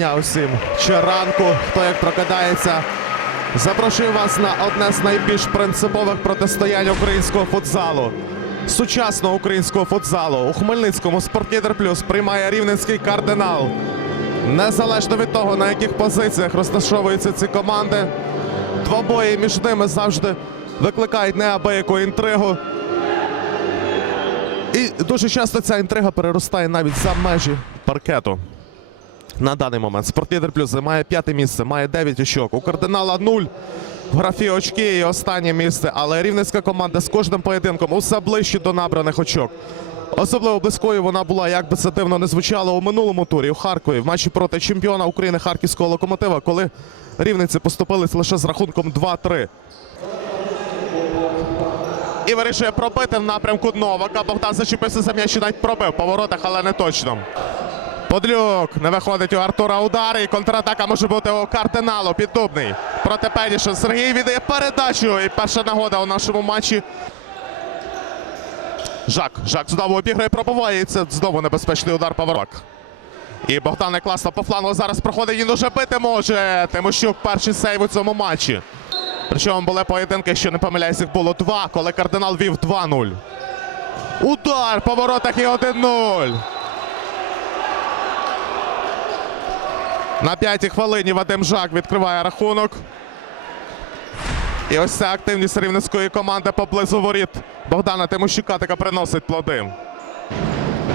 Дня усім. Чи ранку, хто як прокидається. Запрошую вас на одне з найбільш принципових протистоянь українського футзалу. Сучасного українського футзалу у Хмельницькому Спортлідер Плюс приймає рівненський кардинал. Незалежно від того, на яких позиціях розташовуються ці команди, двобої між ними завжди викликають неабияку інтригу. І дуже часто ця інтрига переростає навіть за межі паркету. На даний момент Спортлідер Плюс займає п'яте місце, має 9 очок. У кардинала 0 в графі очки і останнє місце. Але рівненська команда з кожним поєдинком усе ближче до набраних очок. Особливо близькою вона була, як би це дивно не звучало у минулому турі у Харкові в матчі проти чемпіона України харківського локомотива, коли рівненці поступились лише з рахунком 2-3. І вирішує пробити в напрямку Новака. Богдан зачепився за м'яч і навіть пробив по воротах, але не точно. Подлюк не виходить у Артура удар і контратака може бути у кардиналу. Піддубний проти Педіша. Сергій віддає передачу. І перша нагода у нашому матчі. Жак. Жак знову обіграє, пробиває. І це знову небезпечний удар поворот. І Богдан класно по флангу зараз проходить. Він уже бити може. Тимощук перший сейв у цьому матчі. Причому були поєдинки, що не помиляюсь, їх було два, коли кардинал вів 2-0. Удар по воротах і 1-0. На п'ятій хвилині Вадим Жак відкриває рахунок. І ось ця активність рівненської команди поблизу воріт Богдана Тимощука така приносить плоди.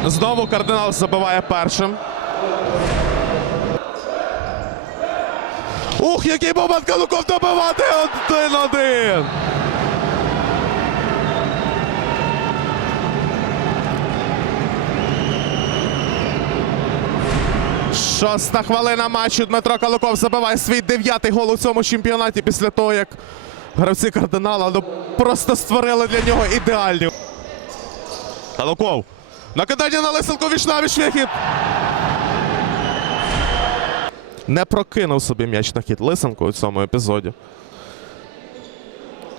Знову кардинал забиває першим. Ух, який момент Калуков добивати! Один-один! Шоста хвилина матчу. Дмитро Калуков забиває свій дев'ятий гол у цьому чемпіонаті після того, як гравці кардинала ну, просто створили для нього ідеальні. Калуков. Накидання на Лисенко вічнавіч вихід. Не прокинув собі м'яч на хід Лисенко у цьому епізоді.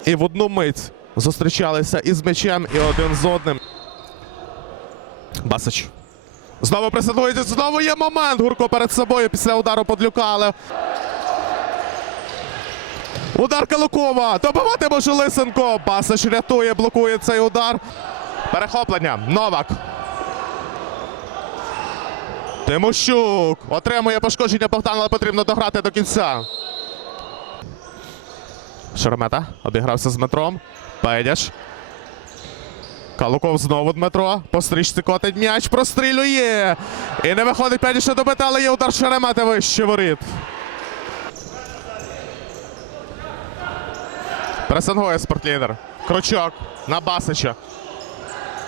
І в одну мить зустрічалися із м'ячем, і один з одним. Басич. Знову присадується, знову є момент. Гурко перед собою після удару Подлюка, але. Удар Калукова. Добивати може Лисенко. Басич рятує, блокує цей удар. Перехоплення. Новак. Тимощук. Отримує пошкодження Богдан, але потрібно дограти до кінця. Шеремета обігрався з Дмитром. Педяш. Калуков знову Дмитро. По стрічці котить м'яч, прострілює. І не виходить Педіша добити, але є удар Шеремета вище воріт. Пресингує спортлідер. Кручок на Басича.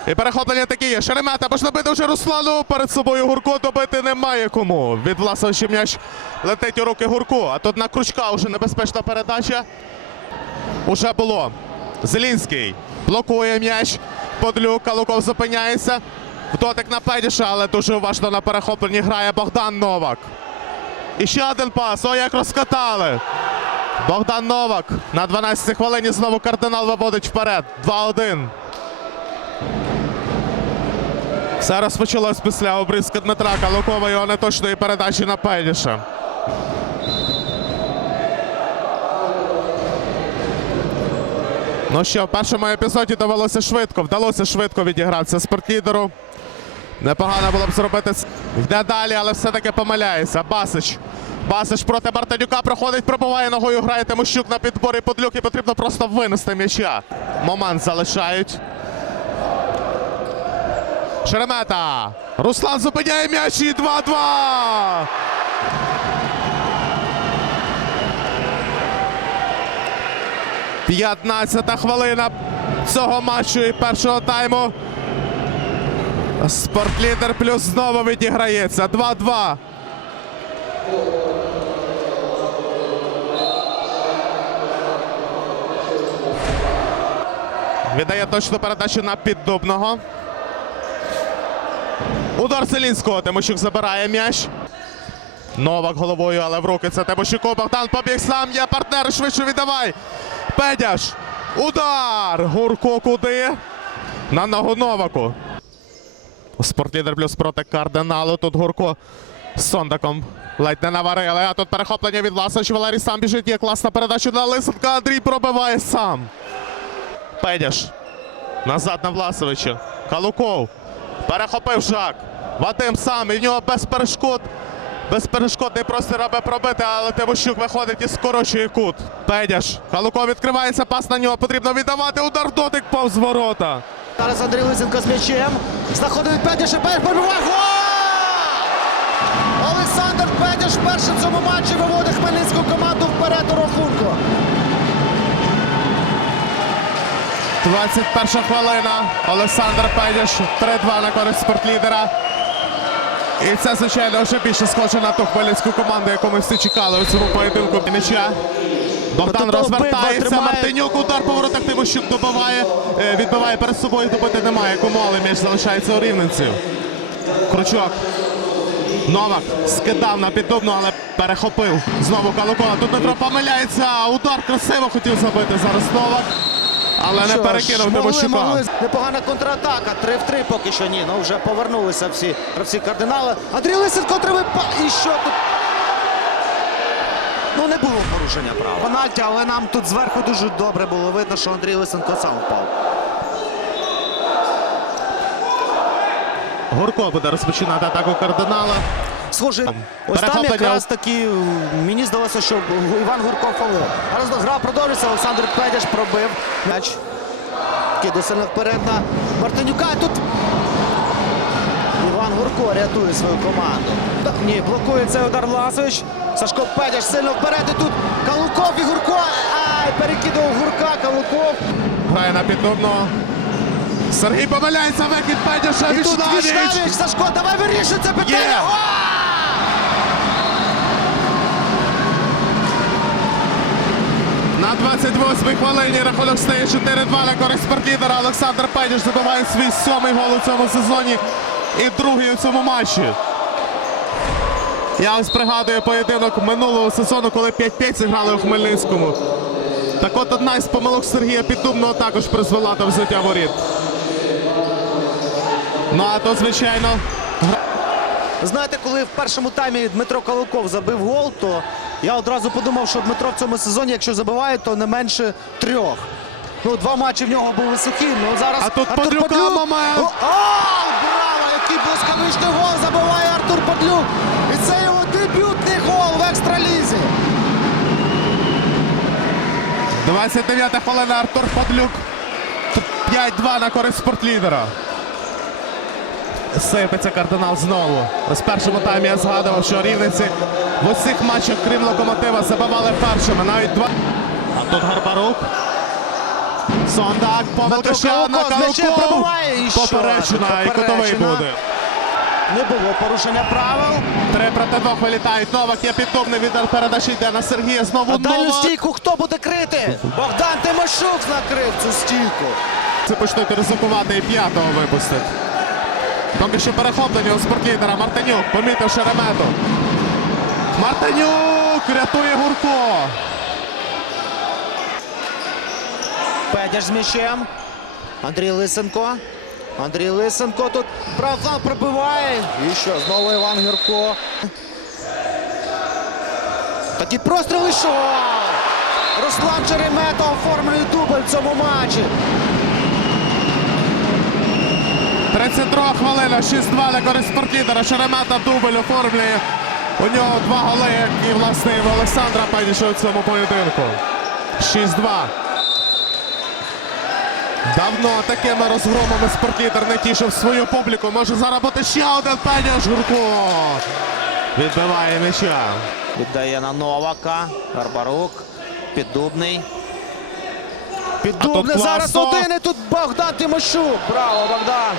І перехоплення таке є. Шеремета можна бити вже Руслану. Перед собою Гурко добити немає кому. Від Власовича м'яч летить у руки Гурку. А тут на крючка вже небезпечна передача. Уже було. Зелінський блокує м'яч. Подлюк, Калуков зупиняється. Дотик на Педіша, але дуже уважно на перехопленні грає Богдан Новак. І ще один пас. О, як розкатали. Богдан Новак на 12 хвилині знову кардинал виводить вперед. 2-1. Все розпочалось після обрізки Дмитра Калукова його неточної передачі на Педіша. Ну що, в першому епізоді довелося швидко, вдалося швидко відігратися спортлідеру. Непогано було б зробити. Йде далі, але все-таки помиляється. Басич. Басич проти Мартинюка проходить, пробиває ногою, грає Тимощук на підборі подлюк і потрібно просто винести м'яча. Момент залишають. Шеремета. Руслан зупиняє м'яч і 2-2. П'ятнадцята хвилина цього матчу і першого тайму. Спортлідер плюс знову відіграється. 2-2. Віддає точну передачу на піддубного. Удар Селінського. Тимощук забирає м'яч. Новак головою, але в руки це Тимощуку. Богдан побіг сам. Є партнер. Швидше віддавай. Педяш. Удар. Гурко куди? На ногу Новаку. Спортлідер плюс проти кардиналу. Тут Гурко З Сондаком. Ледь не наварили, а тут перехоплення від Власовича. Валерій сам біжить. Є класна передача на Лисенка. Андрій пробиває сам. Педяш. Назад на Власовича. Калуков. Перехопив Жак. Вадим сам. І в нього без перешкод. Безперешкодний простір, аби пробити, але Тимощук виходить і скорочує кут. Педяш. Калуков відкривається, пас на нього. Потрібно віддавати удар в дотик повз ворота. Зараз Андрій Лисенко з м'ячем. Знаходить Педяш і Педяш пробиває. Гол! Олександр Педяш перший в цьому матчі виводить хмельницьку команду вперед у рахунку. 21 хвилина. Олександр Педяш 3-2 на користь спортлідера. І це, звичайно, вже більше схоже на ту хмельницьку команду, яку ми всі чекали у цьому поєдинку м'яча. Богдан Тобто розвертається. Мартинюк удар по воротах Тимощук добиває. Е, Відбиває перед собою, добити немає кому, але м'яч залишається у рівненців. Кручок. Новак скидав на піддубну, але перехопив. Знову Калукова. Тут Дмитро помиляється. Удар красиво хотів забити зараз Новак. Але не перекинув Тимощука. Непогана контратака. 3 в 3 поки що ні. Ну вже повернулися всі гравці кардинали. Андрій Лисенко отримує па... І що тут? Ну не було порушення права. Пенальті, але нам тут зверху дуже добре було видно, що Андрій Лисенко сам впав. Гурко буде розпочинати атаку кардинала. Схоже, ось там якраз таки е, мені здалося, що Іван Гурко фалив. Зараз гра продовжується. Олександр Педяш пробив м'яч. Кидає сильно вперед на Мартинюка. Тут Іван Гурко рятує свою команду. Ні, блокує цей удар Власович. Сашко Педяш сильно вперед. І тут Калуков і Гурко. Ай, перекидував Гурка Калуков. Грає на піддубну. Сергій помиляється, викид Педяша. І тут Вічнавіч. Сашко, давай вирішуй це питання. Є. О! На 28-й хвилині рахунок стає 4-2 на користь спортлідера. Олександр Педяш забиває свій сьомий гол у цьому сезоні і другий у цьому матчі. Я ось пригадую поєдинок минулого сезону, коли 5-5 зіграли у Хмельницькому. Так от одна із помилок Сергія Піддубного також призвела до взяття воріт. Ну а то, звичайно, Знаєте, коли в першому таймі Дмитро Калуков забив гол, то я одразу подумав, що Дмитро в цьому сезоні, якщо забиває, то не менше трьох. Ну, два матчі в нього були сухі. Ну зараз А тут Артур момент. О, о, браво! Який блискавичний гол забиває Артур Подлюк. І це його дебютний гол в екстралізі. 29 хвилина Артур Подлюк. 5-2 на користь спортлідера. Сипеться кардинал знову. Ось в першому таймі я згадував, що рівниці в усіх матчах, крім локомотива, забивали першими. Навіть два. А тут Гарбарук. Сондак, помилка ще одна Калуков з пробиває. І Поперечина. буде. Не було порушення правил. Три проти двох вилітають. Новак є піддубний від передачі йде на Сергія. Знову дальню Новак. стійку хто буде крити? Богдан Тимошук накрив цю стійку. Це почнуть ризикувати і п'ятого випустить. Поки що перехоплення у спортлідера Мартинюк, помітив Шеремету. Мартинюк рятує Гурко. Педяш з м'ячем. Андрій Лисенко. Андрій Лисенко тут правда пробиває. І що, знову Іван Гірко. Такий простріл і що? Руслан Черемета оформлює дубль в цьому матчі. 32 хвилина, 6-2 на користь спортлідера. Шеремета дубль оформлює. У нього два голи, як і власне і в Олександра Педіша у цьому поєдинку. 6-2. Давно такими розгромами спортлідер не тішив свою публіку. Може зараз бути ще один Педіш Гурко. Відбиває м'яча. Віддає на Новака. Гарбарук. Піддубний. Піддубний зараз один і тут Богдан Тимощук. Браво, Богдан.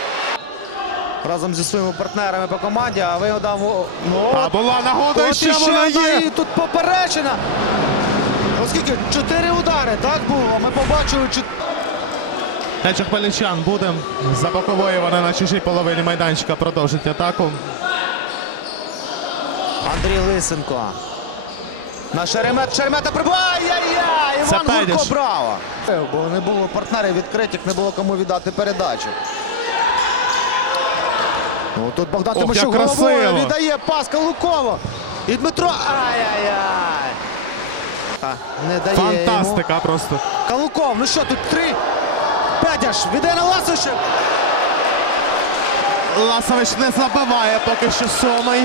Разом зі своїми партнерами по команді, а ви дав. Ну, А була нагода, і ще вона є. і тут поперечина. Оскільки чотири удари, так було. Ми побачили Наче хмельничан буде за бокової вони на чужій половині майданчика продовжить атаку. Андрій Лисенко. На Шеремет. Шеремета прибуває. Яй-яй! Іван. Гурко, браво! Бо не було партнерів відкритих, не було кому віддати передачу. Ну, тут Богдан Ох, Тимощук головою віддає пас Калукову. І Дмитро. Ай-яй-яй. Не дає йому. Фантастика просто. Калуков, ну що тут три. Петяш, віддає на Ласовича. Ласович не забиває поки що сьомий.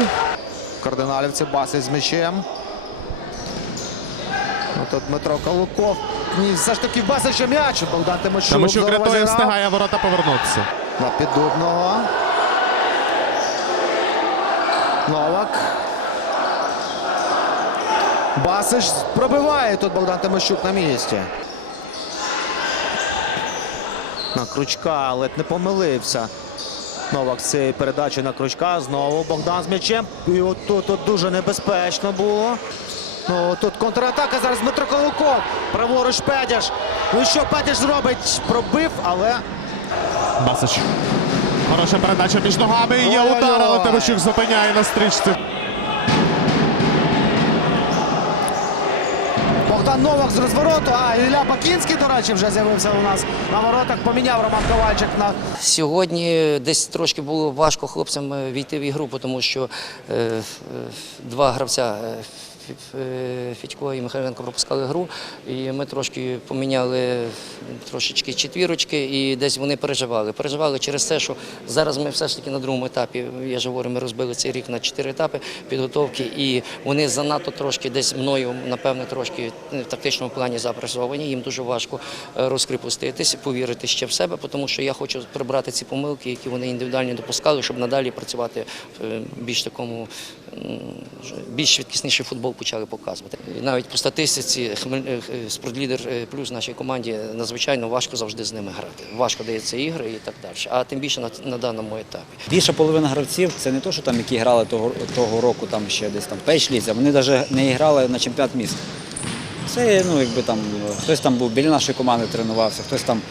Кардиналівці басить з м'ячем. Ну, тут Дмитро Калуков. Ні, все ж таки Басича м'яч. Богдан Тимощук. Тимощук рятує, встигає ворота повернутися. На піддубного. Новак. Басиш пробиває тут Богдан Тимощук на місці. На крючка ледь не помилився. Новак цієї передачі на крючка. Знову Богдан з м'ячем. І от тут, дуже небезпечно було. Ну, тут контратака зараз Дмитро Колоков. Праворуч Педяш. Ну що Педяш зробить? Пробив, але Басич. Хороша передача між ногами. Є удар, але Тимощук зупиняє на стрічці. Богдан Новак з розвороту. А Ілля Бакінський, до речі, вже з'явився у нас на воротах. Поміняв Роман Ковальчик на Сьогодні десь трошки було важко хлопцям е, війти в ігру, тому що е, е, два гравця. е, Федько і Михайленко пропускали гру, і ми трошки поміняли трошечки четвірочки, і десь вони переживали. Переживали через те, що зараз ми все ж таки на другому етапі, я ж говорю, ми розбили цей рік на чотири етапи підготовки, і вони занадто трошки десь мною, напевне, трошки в тактичному плані запресовані. Їм дуже важко е, розкріпоститись, повірити ще в себе, тому що я хочу прибрати ці помилки, які вони індивідуально допускали, щоб надалі працювати в е, більш такому більш швидкісніший футбол почали показувати. І навіть по статистиці е, спортлідер е, плюс нашій команді надзвичайно важко завжди з ними грати. Важко дається ігри і так далі. А тим більше на, на даному етапі. Більша половина гравців це не то, що там, які грали того, того року там ще десь там печлізі, вони навіть не грали на чемпіонат міста. Це ну, якби там хтось там був біля нашої команди тренувався, хтось там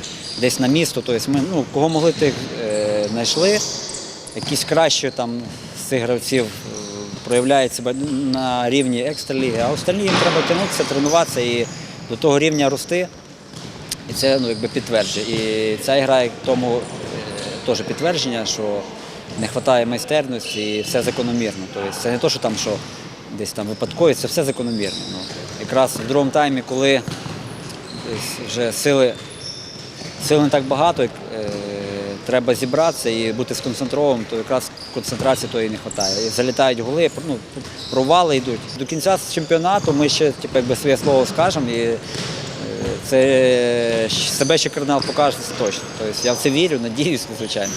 десь на місто. Тобто ми ну, кого могли тих е, знайшли. Якісь кращі там з цих гравців е, проявляють себе на рівні екстраліги, а остальні їм треба тягнутися, тренуватися і до того рівня рости. І це ну, якби підтверджує. І ця гра як тому е, теж підтвердження, що не вистачає майстерності і все закономірно. Тобто це не те, що там що десь там випадково, це все закономірно. Ну, якраз в другому таймі, коли вже сили, сили не так багато, е, треба зібратися і бути сконцентрованим, то якраз концентрації тої не вистачає. Залітають голи, ну, провали йдуть. До кінця чемпіонату ми ще типу, якби своє слово скажемо. І, е, це себе ще кардинал покаже точно. Тобто я в це вірю, надіюсь, звичайно.